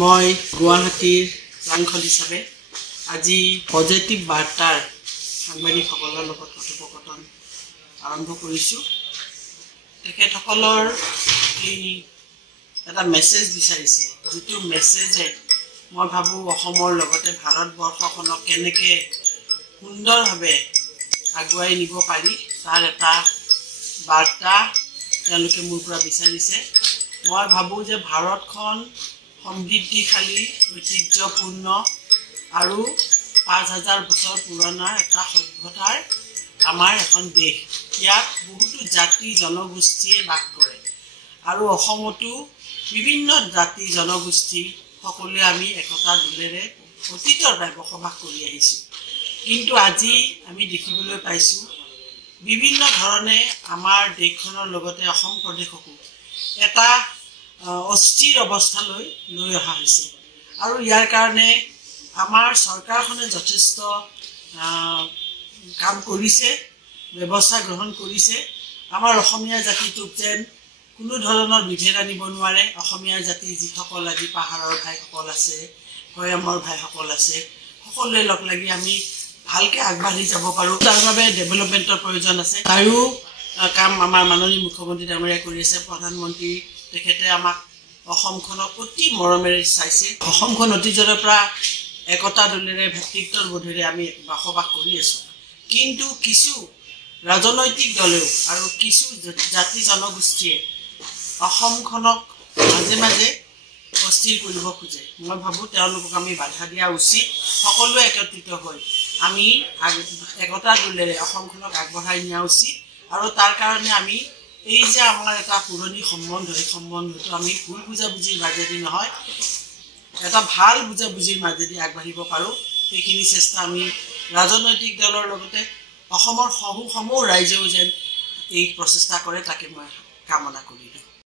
মই গুৱাহাটীৰ প্ৰাংশল হিচাপে আজি পজিটিভ বাৰ্তাৰ সাংবাদিকসকলৰ লগত কথোপকথন আৰম্ভ কৰিছোঁ। তেখেতসকলৰ এই এটা মেছেজ বিচাৰিছে, যিটো মেছেজে মই ভাবোঁ অসমৰ লগতে ভাৰতবৰ্ষখনক কেনেকৈ সুন্দৰভাৱে আগুৱাই নিব পাৰি তাৰ এটা বাৰ্তা তেওঁলোকে মোৰ পৰা বিচাৰিছে। মই ভাবোঁ যে ভাৰতখন সমৃদ্ধিশালী, ঐতিহ্যপূৰ্ণ আৰু ৫,০০০ বছৰ পুৰণা এটা সভ্যতাৰ আমাৰ এখন দেশ। ইয়াত বহুতো জাতি জনগোষ্ঠীয়ে বাস কৰে আৰু অসমতো বিভিন্ন জাতি জনগোষ্ঠী সকলোৱে আমি একতা দোলেৰে অতীতৰ পৰাই বসবাস কৰি আহিছোঁ। কিন্তু আজি আমি দেখিবলৈ পাইছোঁ বিভিন্ন ধৰণে আমাৰ দেশখনৰ লগতে অসম প্ৰদেশকো এটা অস্থিৰ অৱস্থালৈ লৈ অহা হৈছে আৰু ইয়াৰ কাৰণে আমাৰ চৰকাৰখনে যথেষ্ট কাম কৰিছে, ব্যৱস্থা গ্ৰহণ কৰিছে। আমাৰ অসমীয়া জাতিটোক যেন কোনো ধৰণৰ বিভেদ আনিব নোৱাৰে। অসমীয়া জাতি যিসকল আজি পাহাৰৰ ভাইসকল আছে, ভৈয়ামৰ ভাইসকল আছে, সকলোৱে লগ লাগি আমি ভালকৈ আগবাঢ়ি যাব পাৰোঁ। তাৰ বাবে ডেভেলপমেণ্টৰ প্ৰয়োজন আছে। তাৰো কাম আমাৰ মাননীয় মুখ্যমন্ত্ৰী ডাঙৰীয়াই কৰি আছে। প্ৰধানমন্ত্ৰী তেখেতে আমাক অসমখনক অতি মৰমেৰে চাইছে। অসমখন অতীজৰে পৰা একতা দোলেৰে ভাতৃত্বৰ বোধেৰে আমি বসবাস কৰি আছোঁ। কিন্তু কিছু ৰাজনৈতিক দলেও আৰু কিছু জাতি জনগোষ্ঠীয়ে অসমখনক মাজে মাজে অস্থিৰ কৰিব খোজে। মই ভাবোঁ তেওঁলোকক আমি বাধা দিয়া উচিত। সকলোৱে একত্ৰিত হৈ আমি একতা দোলেৰে অসমখনক আগবঢ়াই নিয়া উচিত আৰু তাৰ কাৰণে আমি এই যে আমাৰ এটা পুৰণি সম্বন্ধ, এই সম্বন্ধটো আমি ভুল বুজাবুজিৰ মাজেদি নহয়, এটা ভাল বুজাবুজিৰ মাজেদি আগবাঢ়িব পাৰোঁ। সেইখিনি চেষ্টা আমি ৰাজনৈতিক দলৰ লগতে অসমৰ সমূহ ৰাইজেও যেন এই প্ৰচেষ্টা কৰে, তাকে মই কামনা কৰিলোঁ।